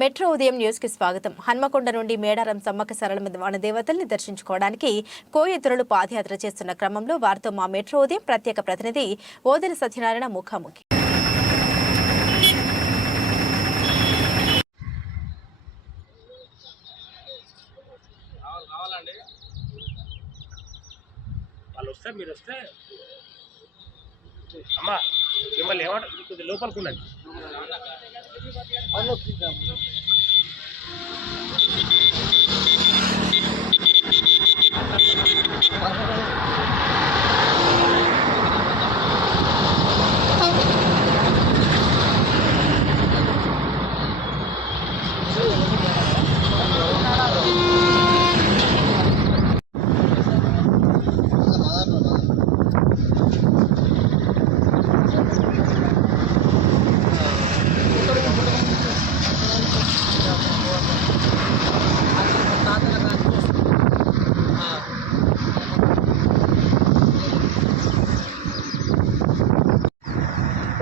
Metro ఉదయం న్యూస్కి స్వాగతం. హన్మకొండ నుండి మేడారం సమ్మక్క సరళమ వనదేవతల్ని దర్శించుకోవడానికి కోయితురులు పాదయాత్ర చేస్తున్న క్రమంలో వారితో మా మెట్రో ఉదయం ప్రత్యేక ప్రతినిధి ఓదెల సత్యనారాయణ ముఖాముఖి. మీరు వస్తే అమ్మా మిమ్మల్ని ఏమంటారు కొద్దిగా లోపలికి ఉండండి. Anlatacağım.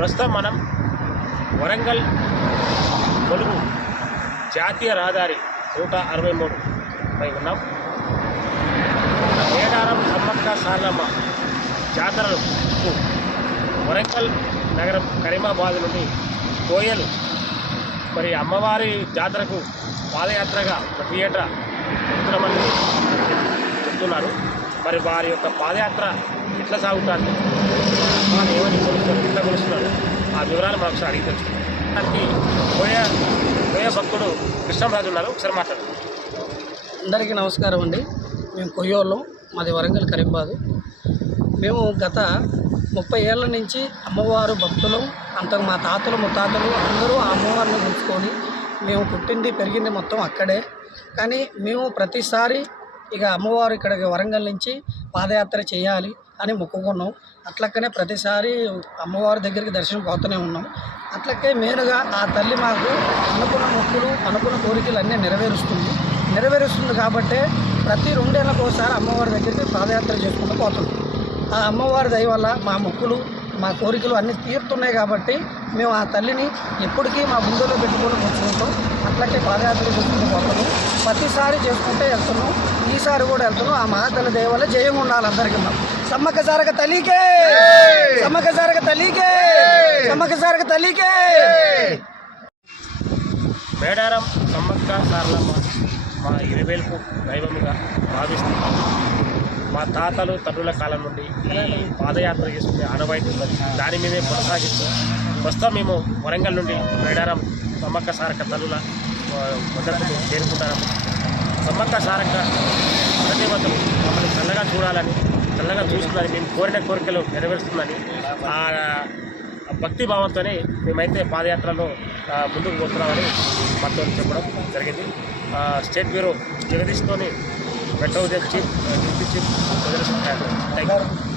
ప్రస్తుతం మనం వరంగల్ కొలుగు జాతీయ రహదారి నూట అరవై మూడు పై ఉన్నాం. మేడారం సమ్మక్క సారలమ్మ జాతరకు వరంగల్ నగరం కరీమాబాద్ నుండి కోయలు మరి అమ్మవారి జాతరకు పాదయాత్రగా ప్రతి ఏటా వెళ్తున్నామని చెప్తున్నారు మరి వారి యొక్క పాదయాత్ర ఎట్లా సాగుతుంది వాళ్ళు ఏమని కొలుస్తారు ఎట్లా కొలుస్తున్నారు ఆ వివరాలు మనం ఒకసారి అడిగి తెలుసుకున్నాం దానికి కోయ భక్తుడు కృష్ణరాజు ఉన్నారు ఒకసారి మాట్లాడు అందరికీ నమస్కారం అండి. మేము కొయ్యోళ్ళం మాది వరంగల్ కరీంబాదు. మేము గత ముప్పై ఏళ్ళ నుంచి అమ్మవారు భక్తులు అంతకు మా తాతలు ముత్తాతలు అందరూ ఆ అమ్మవారిని ఉంచుకొని మేము పుట్టింది పెరిగింది మొత్తం అక్కడే. కానీ మేము ప్రతిసారి ఇక అమ్మవారు ఇక్కడికి వరంగల్ నుంచి పాదయాత్ర చేయాలి. అని మొక్కుకున్నాం అట్లక్కనే ప్రతిసారి అమ్మవారి దగ్గరికి దర్శనం పోతూనే ఉన్నాం. అట్లకే మెయిన్గా ఆ తల్లి మాకు అనుకున్న మొక్కులు అనుకున్న కోరికలు అన్నీ నెరవేరుస్తుంది. నెరవేరుస్తుంది కాబట్టే ప్రతి రెండేళ్ళకు ఒకసారి అమ్మవారి దగ్గరికి పాదయాత్ర చేసుకుంటూ పోతున్నాం ఆ అమ్మవారి దయ వల్ల మా మొక్కులు మా కోరికలు అన్నీ తీరుతున్నాయి కాబట్టి మేము ఆ తల్లిని ఎప్పటికీ మా గుండెలో పెట్టుకొని కూర్చుంటాం. అట్లకే పాదయాత్ర చేసుకుంటూ పోతాము. ప్రతిసారి చేసుకుంటే వెళ్తున్నాం. ఈసారి కూడా వెళ్తున్నాం. ఆ మహాతల్లి దయ వల్ల జయంగా ఉండాలి అందరికీ మాకు. సమ్మక్క సారక తల్లికే! సమ్మక్క సారక తల్లికే! సమ్మక్క సారక తల్లికే! మేడారం సమ్మక్క సారలమ్మ మా ఇరవేల్పు దైవముగా భావిస్తున్నాం. మా తాతలు తండ్రుల కాలం నుండి పాదయాత్ర చేసుకునే ఆనవాయితీ ఉన్నది. దాని మీదే కొనసాగిస్తూ ప్రస్తుతం మేము వరంగల్ నుండి మేడారం సమ్మక్క సారక్క తల్లుల వద్దకు చేరుకుంటాము సమ్మక్క సారక్క ప్రతివతలు మమ్మల్ని చల్లగా చూడాలని చల్లగా చూస్తుందని మేము కోరిన కోరికలు నెరవేరుస్తుందని ఆ భక్తి భావంతోనే మేమైతే పాదయాత్రలో ముందుకు పోతున్నామని మాతో చెప్పడం జరిగింది. స్టేట్ బ్యూరో జగదీష్తోని మెట్రో ఉదయం chief deputy chief thank you